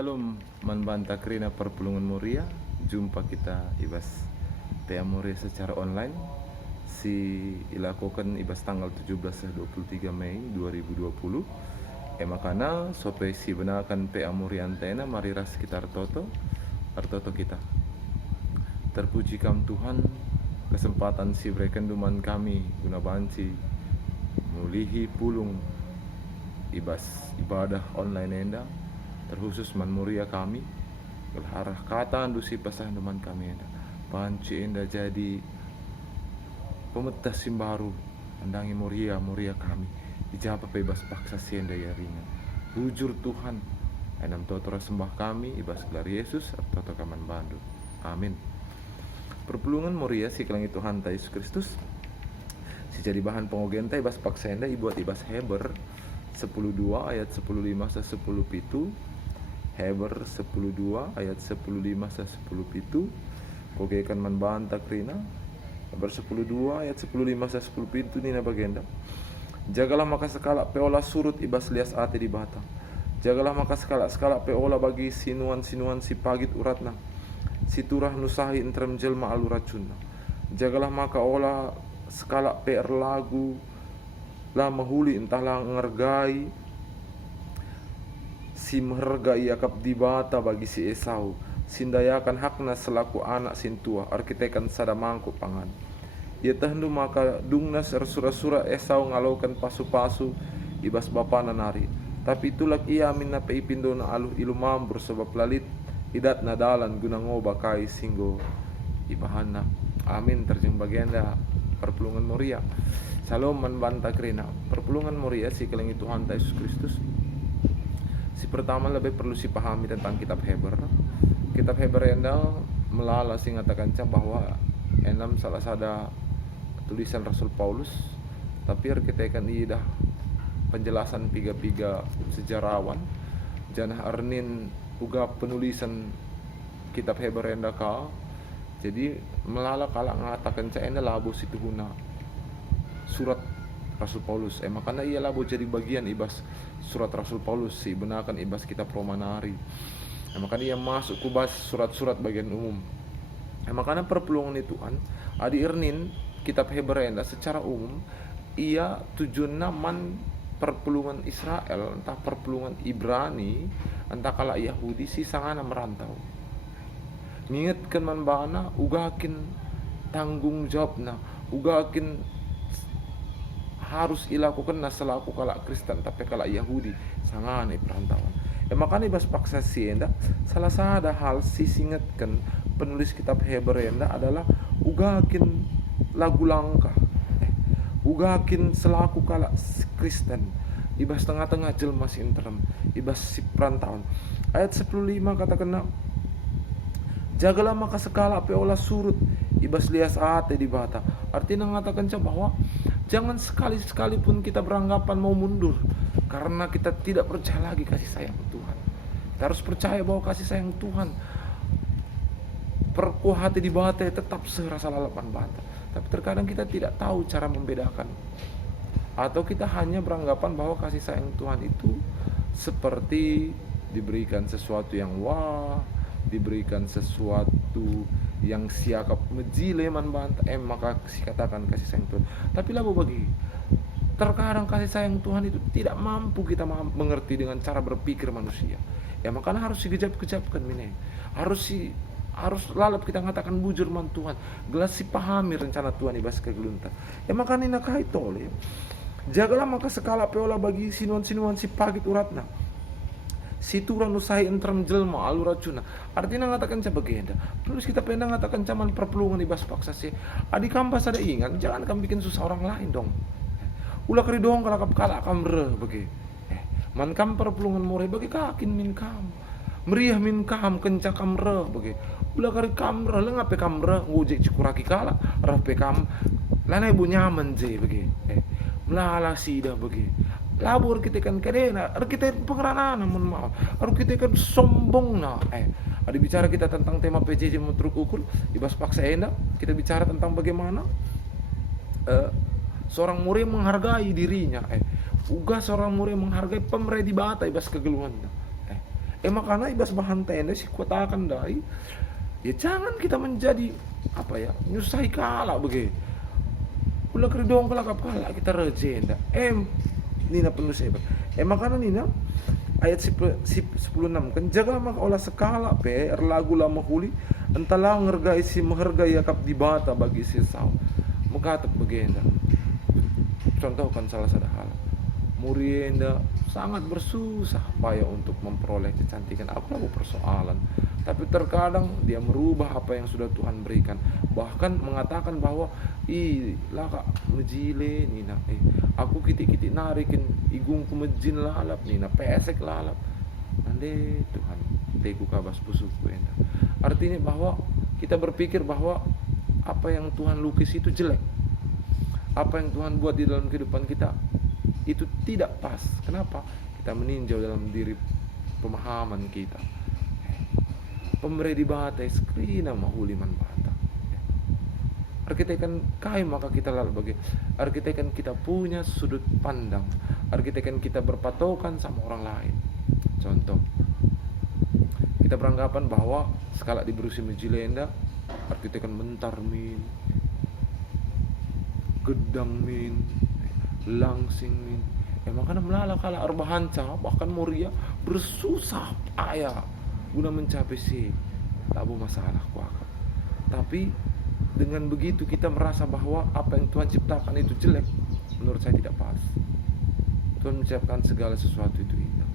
Salam manbanta krina perpulungan Moria. Jumpa kita ibas PA Moria secara online. Si ilakukan ibas tanggal 17 dan 23 Mei 2020. Makana sope si benakan PA Moria antena marira sekitar toto artoto kita. Terpuji kam Tuhan kesempatan si berikan duman kami guna banci mulihi pulung ibas ibadah online enda terkhusus man muria kami arah kata andusi pasah duman kami enda banci enda jadi pemetas simbaru andangi muria kami dijapa bebas paksa sienda ya ringan bujur Tuhan enam totora sembah kami ibas gelar Yesus atau kaman bandu amin. Perpulungan Moria si kelangi Tuhan ta Yesus Kristus si jadi bahan pengogen ta ibas paksenda ibuat ibas Heber 10:2 ayat 10:5 sa 10 pitu Heber 10:2 ayat 10:5 sa 10 pitu kogekan man bahan takrina Heber 10:2 ayat 10:5 sa 10 pitu nina bagenda jagalah maka sekala peola surut ibas lias ate di bata jagalah maka sekala peola bagi sinuan si pagit uratna si turah nusahi entrem jelma alu racunna jagalah maka ola skala PR lagu lah mahuli entahlah ngergai si menghargai akap di bata bagi si Esau sindayakan hakna selaku anak sintua arkitekan sada mangku pangan ia tahndu maka dungnas sura Esau ngalaukan pasu-pasu ibas bapana nari tapi itulah ia minna peipindona aluh ilu mambur sebab lalit idat nadalan guna ngoba kai singgo ibahana amin terjeng bagenda perpulungan Moria. Salam manbanta krina perpulungan Moria si kelangi Tuhan ta Yesus Kristus. Si pertama lebih perlu si pahami tentang kitab Heber. Kitab Heber enda melala sing ngatakan bahwa enam salah sada tulisan Rasul Paulus tapi kita kan ida penjelasan piga sejarawan janah arnin uga penulisan kitab Heber enda ka jadi melala kala ngatakan enda labo situ guna surat Rasul Paulus makanya ia labo jadi bagian ibas surat Rasul Paulus si benakan ibas kitab Romanari makanya ia masuk kubas surat-surat bagian umum makanya perpulungan itu kan adi irnin kitab Heber enda secara umum ia tujuanna man perpulungan Israel entah perpulungan Ibrani entah kala Yahudi si sangana merantau ngingetkan man bana ugakin tanggung jawabna ugakin harus ilakukan na selaku kala Kristen tapi kala Yahudi sangana perantauan makanya ibas paksa sienda salah sada hal si singetkan penulis kitab Heber enda adalah ugakin lagu langkah ugakin selaku kala Kristen ibas tengah-tengah jelma sinterem ibas si perantauan ayat 10:5 katakan jagalah maka sekala peola surut ibas lias ate di bata artinya mengatakan bahwa jangan sekali pun kita beranggapan mau mundur karena kita tidak percaya lagi kasih sayang Tuhan kita harus percaya bahwa kasih sayang Tuhan perku hati di bata tetap serasa lalapan bata tapi terkadang kita tidak tahu cara membedakan atau kita hanya beranggapan bahwa kasih sayang Tuhan itu seperti diberikan sesuatu yang wah diberikan sesuatu yang siakap mejile man banta maka si katakan kasih sayang Tuhan tapi labo bagi terkadang kasih sayang Tuhan itu tidak mampu kita mengerti dengan cara berpikir manusia makanya harus digejap-gejapkan mine harus lalap kita ngatakan bujur man Tuhan gelas si pahami rencana Tuhan ibas kegelunta makanya nak tole jagalah maka sekala peola bagi sinuan si pagit uratna si turan usai entrem jelma alu racuna artinya ngatakan bagenda terus kita pengen ngatakan caman perpulungan ibas paksa si adik kambas ada ingat jangan kamu bikin susah orang lain dong ulah keri doang kalau kala kamre bagi man kam perpulungan Moria bagi kakin min kam meriah min kam kencak kamre bagi ulah kari kamre le ngape kamre ngojek cikuraki kala rape kam lana ibu nyaman je bagi melala sida bagi labur kita kan kadena kita pengerana namun maaf harus kita kan sombong ada bicara kita tentang tema PJJ mutruk ukur ibas paksa enda kita bicara tentang bagaimana seorang murid menghargai dirinya uga seorang murid menghargai pemerintah di bata ibas kegeluhan Makanya ibas bahan tenda si kotakan dai. Ya jangan kita menjadi nyusahi kala bege. Ulah kredong kala kita rejenda. Nina penuh sebab. Makanya nina ayat 16 kan jaga maka olah sekala lagu lama huli entahlah ngergai si menghargai akap di bata bagi si sau mengkatak begenda. Contoh kan salah satu hal Murienda sangat bersusah payah untuk memperoleh kecantikan. Aku lalu persoalan, tapi terkadang dia merubah apa yang sudah Tuhan berikan, bahkan mengatakan bahwa laka mejile nina aku kiti-kiti narikin igungku mejin lalap nina pesek lalap nande Tuhan teku kabas pusuku enda. Artinya bahwa kita berpikir bahwa apa yang Tuhan lukis itu jelek, apa yang Tuhan buat di dalam kehidupan kita itu tidak pas. Kenapa? Kita meninjau dalam diri pemahaman kita. Pemberi di bata skrina mahuliman bata. Arkitekan kai maka kita lalu bagi. Arkitekan kita punya sudut pandang. Arkitekan kita berpatokan sama orang lain. Contoh, kita beranggapan bahwa skala di berusi menjilenda, arkitekan mentar min, gedang min, langsing min. Makanya melala kala arbahanca bahkan Moria bersusah payah guna mencapai si tabu masalah kuaka. Tapi dengan begitu kita merasa bahwa apa yang Tuhan ciptakan itu jelek. Menurut saya tidak pas. Tuhan menciptakan segala sesuatu itu indah.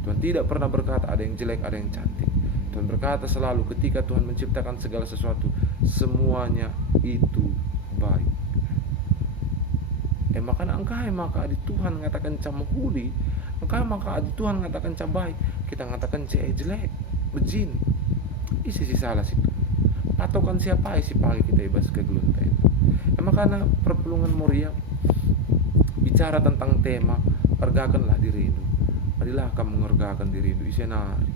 Tuhan tidak pernah berkata ada yang jelek, ada yang cantik. Tuhan berkata selalu ketika Tuhan menciptakan segala sesuatu, semuanya itu baik. Maka di Tuhan mengatakan cam huli, maka di Tuhan mengatakan cam baik, kita mengatakan jelek, bejin. Isi salah situ. Patokan siapa si pagi kita ibas ke geluntai. Makanya perpulungan Moria bicara tentang tema ergakanlah diri itu. Adilah kamu mengergakan diri itu, isenari.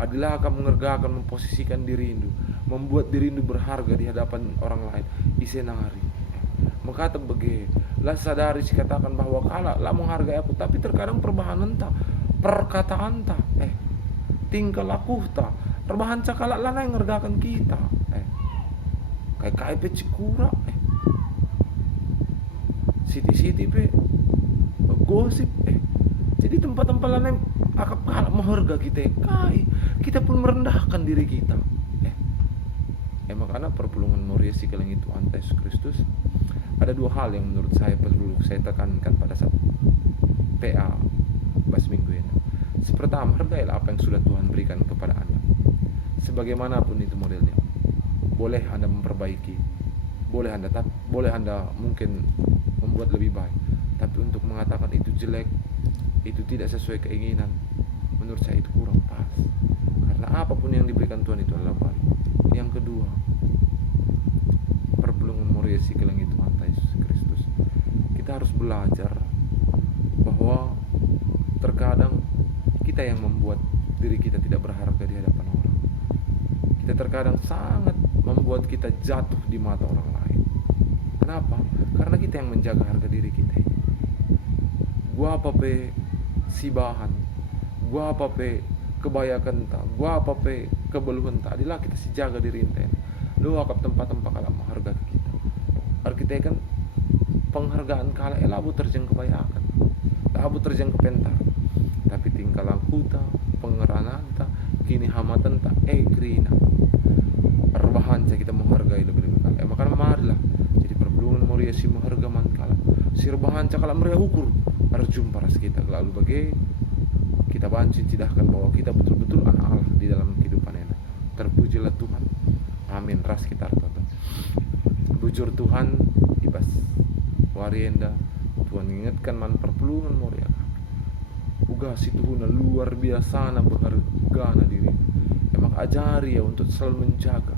Adilah kamu mengergakan, memposisikan diri itu, membuat diri itu berharga di hadapan orang lain, isenari. Maka bege lah sadari si katakan bahwa kala lah menghargai aku, tapi terkadang perbahanan ta, perkataan ta, tingkah laku ta, perbahan cakala lah yang ngergakan kita, kayak pe cikura, siti pe gosip, jadi tempat-tempat lain akap kala mengharga kita, kita pun merendahkan diri kita, makanya perpulungan Moria si kelang itu Tuhan Yesus Kristus. Ada dua hal yang menurut saya perlu saya tekankan pada saat PA bas minggu ini. Pertama, hargailah apa yang sudah Tuhan berikan kepada Anda. Sebagaimanapun itu modelnya. Boleh Anda memperbaiki, boleh Anda mungkin membuat lebih baik. Tapi untuk mengatakan itu jelek, itu tidak sesuai keinginan, menurut saya itu kurang pas. Karena apapun yang diberikan Tuhan itu adalah baik. Yang kedua, perpulungan Moria si kelang itu Yesus Kristus. Kita harus belajar bahwa terkadang kita yang membuat diri kita tidak berharga di hadapan orang. Kita terkadang sangat membuat kita jatuh di mata orang lain. Kenapa? Karena kita yang menjaga harga diri kita. Gua apa pe si bahan, gua apa pe kebayakan ta, gua apa pe kebeluhan ta. Adilah kita si jaga diri ente. Lu akap tempat-tempat kalau menghargai kita. Arkitekan penghargaan kala labu terjang kebayakan, labu terjang kepentar, tapi tingkah lakuta, pengeranan ta, kini hamatan ta, krina, rebahan kita menghargai lebih-lebih kala. Makanya marilah jadi perpulungan Moria si menghargaman kala, si rebahan kala Moria ukur, harus jumpa ras kita lalu bagi kita banci tidakkan bahwa kita betul-betul anak Allah di dalam kehidupan ini. Terpujilah Tuhan, amin. Ras kita tonton. Bujur Tuhan ibas warienda Tuhan ingatkan man perpulungan Moria uga si Tuhan luar biasa na berharga na diri. Emang ajari ya untuk selalu menjaga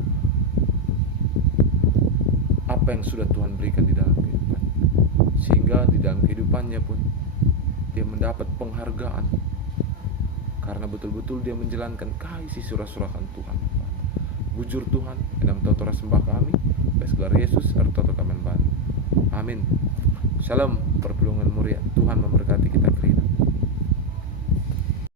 apa yang sudah Tuhan berikan di dalam kehidupan, sehingga di dalam kehidupannya pun dia mendapat penghargaan karena betul-betul dia menjalankan kasih surah-surahan Tuhan. Bujur Tuhan dalam totora sembah kami Gelar Yesus Artoto Kamen Ban. Amin. Shalom perpulungan Moria. Tuhan memberkati kita.